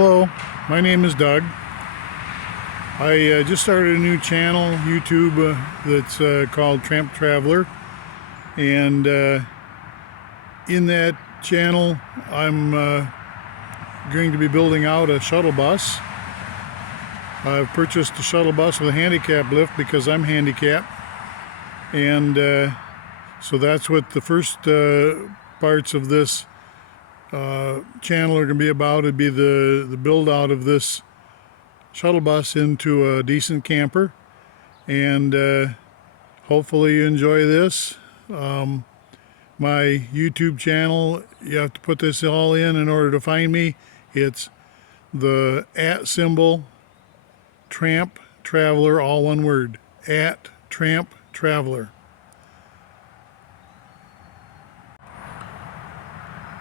Hello, my name is Doug. I just started a new channel, YouTube, that's called Tramp Traveler, and in that channel I'm going to be building out a shuttle bus. I've purchased a shuttle bus with a handicap lift because I'm handicapped, and so that's what the first parts of this channel are going to be about. It'd be the build out of this shuttle bus into a decent camper, and hopefully you enjoy this. My YouTube channel, you have to put this all in order to find me. It's the @ Tramp Traveler, all one word, @Tramp Traveler.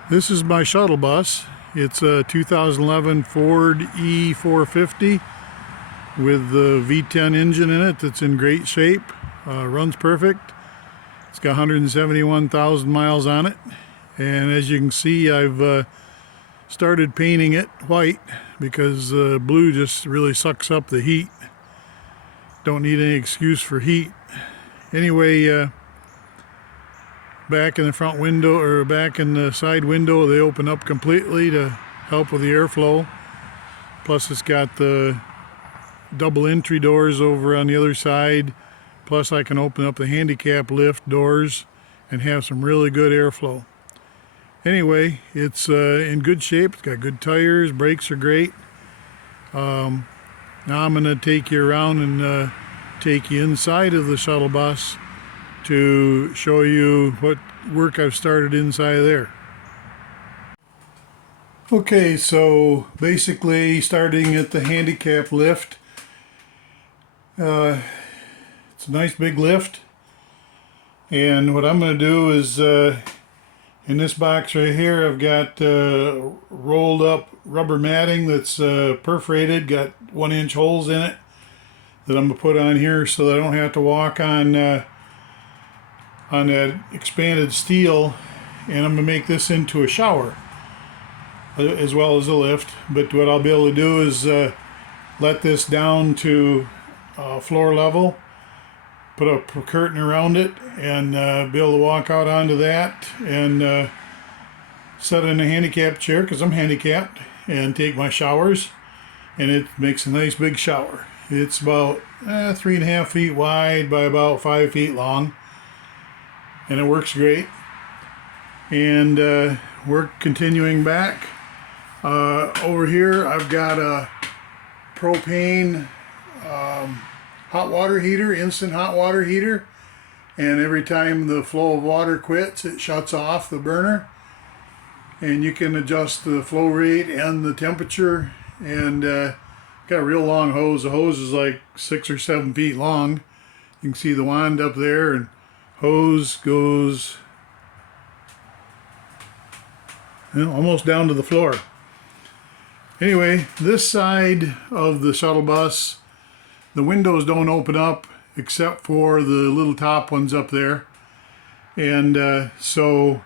This is my shuttle bus. It's a 2011 Ford E450 with the V10 engine in it that's in great shape. Runs perfect. It's got 171,000 miles on it, and as you can see, I've started painting it white because blue just really sucks up the heat. Don't need any excuse for heat. Anyway, back in the front window, or back in the side window, they open up completely to help with the airflow. Plus it's got the double entry doors over on the other side. Plus I can open up the handicap lift doors and have some really good airflow. Anyway, it's in good shape. It's got good tires, brakes are great. Now I'm going to take you around and take you inside of the shuttle bus to show you what work I've started inside there. Okay, so basically starting at the handicap lift. It's a nice big lift, and what I'm going to do is in this box right here I've got rolled up rubber matting that's perforated, got 1-inch holes in it that I'm going to put on here so that I don't have to walk on that expanded steel, and I'm going to make this into a shower as well as a lift. But what I'll be able to do is let this down to floor level, put a curtain around it, and be able to walk out onto that and set in a handicap chair because I'm handicapped, and take my showers, and it makes a nice big shower. It's about 3.5 feet wide by about 5 feet long, and it works great. And we're continuing back. Over here I've got a propane hot water heater, instant hot water heater, and every time the flow of water quits, it shuts off the burner, and you can adjust the flow rate and the temperature. And got a real long hose. The hose is like 6 or 7 feet long. You can see the wand up there, and hose goes almost down to the floor. Anyway, this side of the shuttle bus, the windows don't open up except for the little top ones up there. And so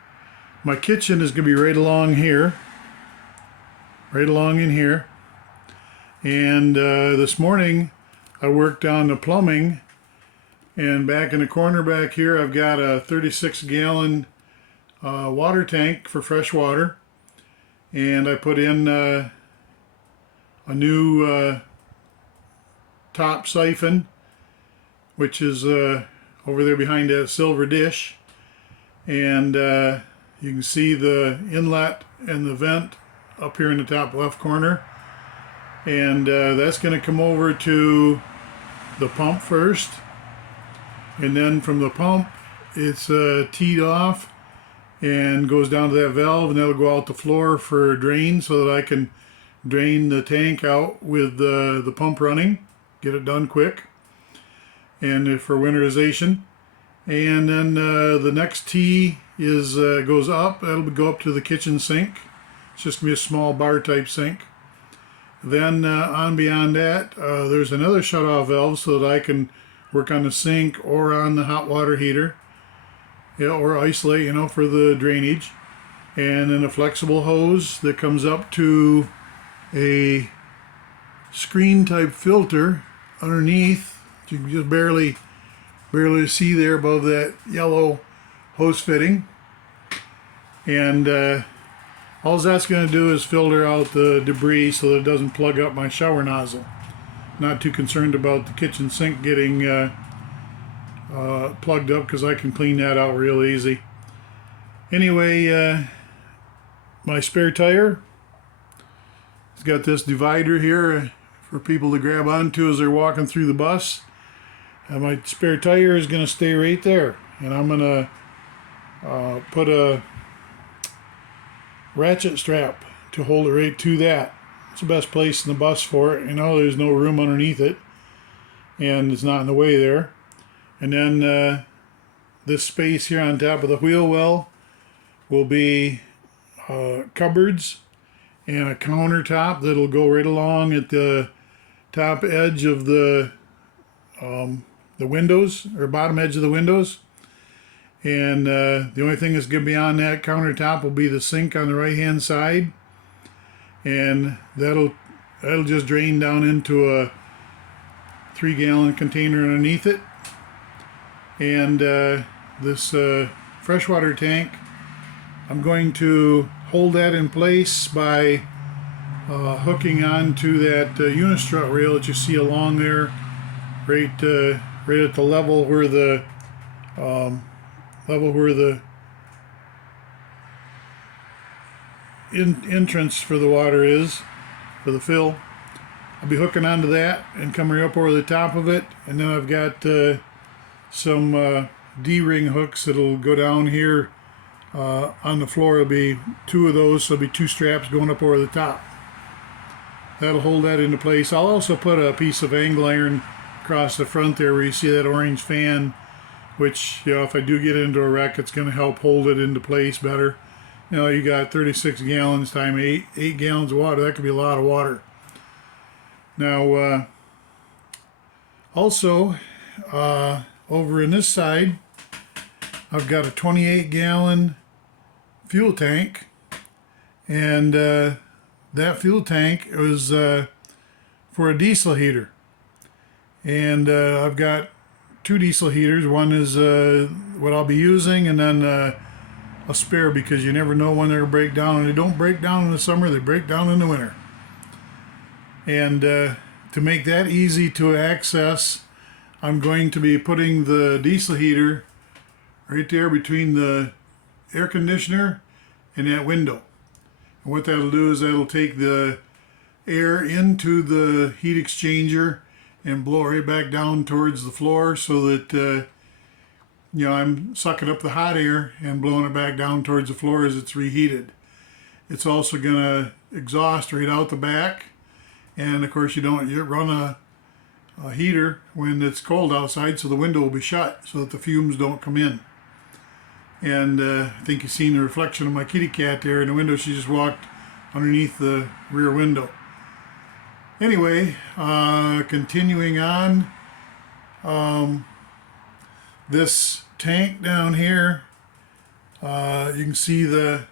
my kitchen is going to be right along here, right along in here. And this morning I worked on the plumbing, and back in the corner back here I've got a 36-gallon water tank for fresh water, and I put in a new top siphon, which is over there behind that silver dish, and you can see the inlet and the vent up here in the top left corner. And that's going to come over to the pump first, and then from the pump it's teed off and goes down to that valve, and that'll go out the floor for a drain so that I can drain the tank out with the pump running, get it done quick, and for winterization. And then the next tee is goes up. That'll go up to the kitchen sink. It's just going to be a small bar type sink. Then on beyond that, there's another shut-off valve so that I can work on the sink or on the hot water heater, or isolate, for the drainage. And then a flexible hose that comes up to a screen type filter underneath. You can just barely see there above that yellow hose fitting. And all that's going to do is filter out the debris so that it doesn't plug up my shower nozzle. Not too concerned about the kitchen sink getting plugged up, because I can clean that out real easy. Anyway, my spare tire, it's got this divider here for people to grab onto as they're walking through the bus. And my spare tire is going to stay right there, and I'm going to put a ratchet strap to hold it right to that. It's the best place in the bus for it. You know, there's no room underneath it, and it's not in the way there. And then this space here on top of the wheel well will be cupboards and a countertop that'll go right along at the top edge of the windows, or bottom edge of the windows. And the only thing that's going to be on that countertop will be the sink on the right hand side, and that'll just drain down into a 3-gallon container underneath it. And this freshwater tank, I'm going to hold that in place by hooking onto that unistrut rail that you see along there, right at the level where the entrance for the water is, for the fill. I'll be hooking onto that and coming up over the top of it, and then I've got some D-ring hooks that'll go down here on the floor. It'll be 2 of those, so it'll be 2 straps going up over the top. That'll hold that into place. I'll also put a piece of angle iron across the front there where you see that orange fan, which, you know, if I do get into a wreck, it's going to help hold it into place better. You know, you got 36 gallons times 8 gallons of water. That could be a lot of water. Now, also, over in this side, I've got a 28-gallon fuel tank, and that fuel tank was for a diesel heater. And I've got 2 diesel heaters. One is what I'll be using, and then a spare, because you never know when they're going to break down. And they don't break down in the summer, they break down in the winter. And to make that easy to access, I'm going to be putting the diesel heater right there between the air conditioner and that window. And what that'll do is that'll take the air into the heat exchanger and blow right back down towards the floor, so that you know, I'm sucking up the hot air and blowing it back down towards the floor as it's reheated. It's also going to exhaust right out the back, and of course you run a heater when it's cold outside, so the window will be shut so that the fumes don't come in. And I think you've seen the reflection of my kitty cat there in the window. She just walked underneath the rear window. Anyway, continuing on, this tank down here, you can see the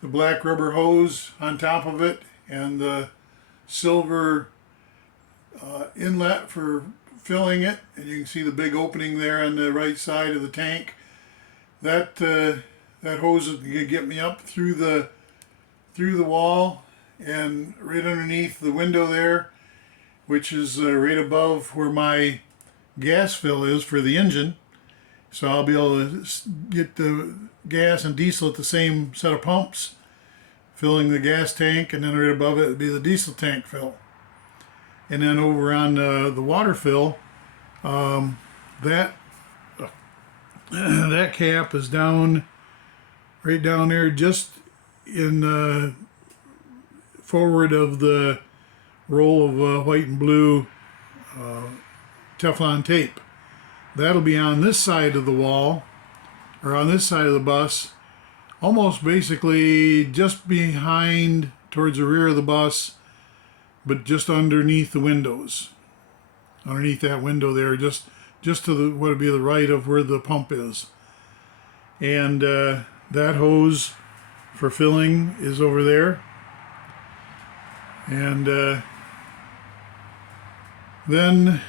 black rubber hose on top of it, and the silver inlet for filling it, and you can see the big opening there on the right side of the tank. That hose is going to get me up through the wall and right underneath the window there, which is right above where my gas fill is for the engine. So I'll be able to get the gas and diesel at the same set of pumps, filling the gas tank, and then right above it would be the diesel tank fill. And then over on the water fill, that cap is down, right down there, just in forward of the roll of white and blue Teflon tape. That'll be on this side of the wall, or on this side of the bus, almost basically just behind, towards the rear of the bus, but just underneath the windows. Underneath that window there, just to the, what would be the right of where the pump is. And that hose for filling is over there. And then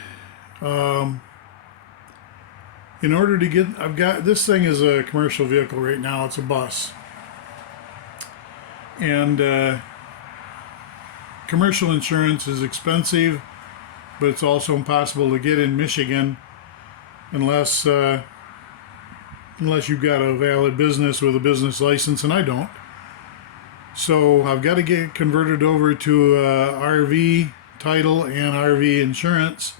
in order to get, I've got, this thing is a commercial vehicle right now, it's a bus. And commercial insurance is expensive, but it's also impossible to get in Michigan unless you've got a valid business with a business license, and I don't. So I've got to get converted over to RV title and RV insurance.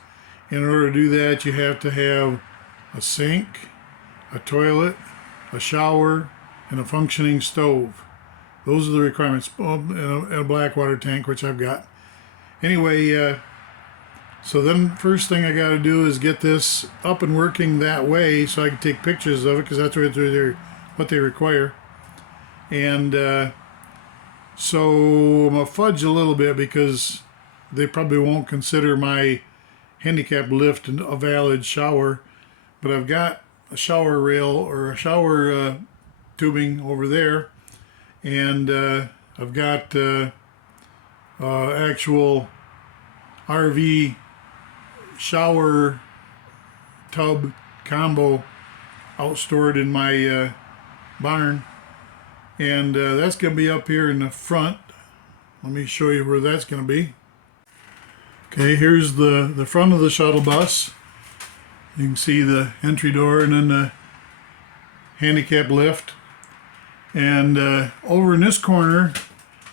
In order to do that, you have to have a sink, a toilet, a shower, and a functioning stove. Those are the requirements. And a black water tank, which I've got. Anyway, so then first thing I got to do is get this up and working that way so I can take pictures of it, because that's what they require. And so I'm going to fudge a little bit because they probably won't consider my handicap lift a valid shower. But I've got a shower rail or a shower tubing over there. And I've got actual RV shower tub combo out stored in my barn. And that's going to be up here in the front. Let me show you where that's going to be. Okay, here's the front of the shuttle bus. You can see the entry door and then the handicap lift. And over in this corner,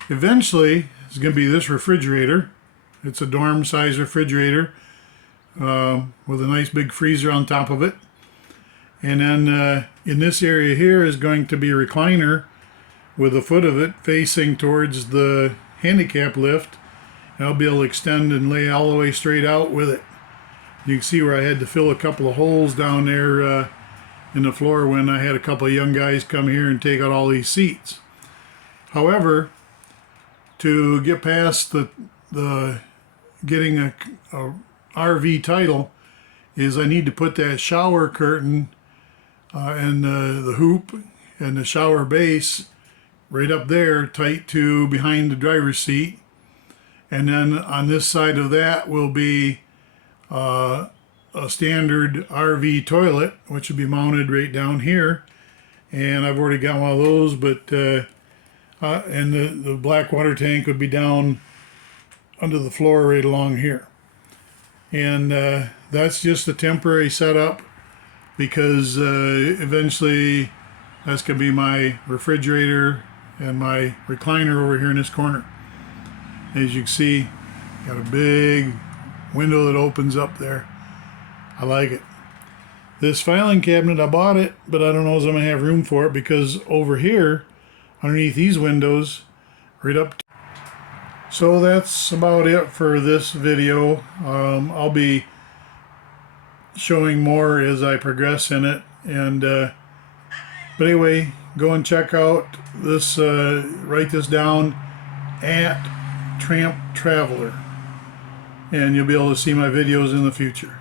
eventually, is going to be this refrigerator. It's a dorm size refrigerator with a nice big freezer on top of it. And then in this area here is going to be a recliner with the foot of it facing towards the handicap lift. And I'll be able to extend and lay all the way straight out with it. You can see where I had to fill a couple of holes down there in the floor when I had a couple of young guys come here and take out all these seats. However, to get past the getting a RV title is I need to put that shower curtain and the hoop and the shower base right up there tight to behind the driver's seat. And then on this side of that will be a standard RV toilet, which will be mounted right down here. And I've already got one of those, but and the black water tank would be down under the floor right along here. And that's just a temporary setup because eventually that's going to be my refrigerator and my recliner over here in this corner. As you can see, got a big window that opens up there. I like it. This filing cabinet, I bought it, but I don't know if I'm going to have room for it because over here, underneath these windows, right up. So that's about it for this video. I'll be showing more as I progress in it. And but anyway, go and check out this, write this down, @Tramp Traveler, and you'll be able to see my videos in the future.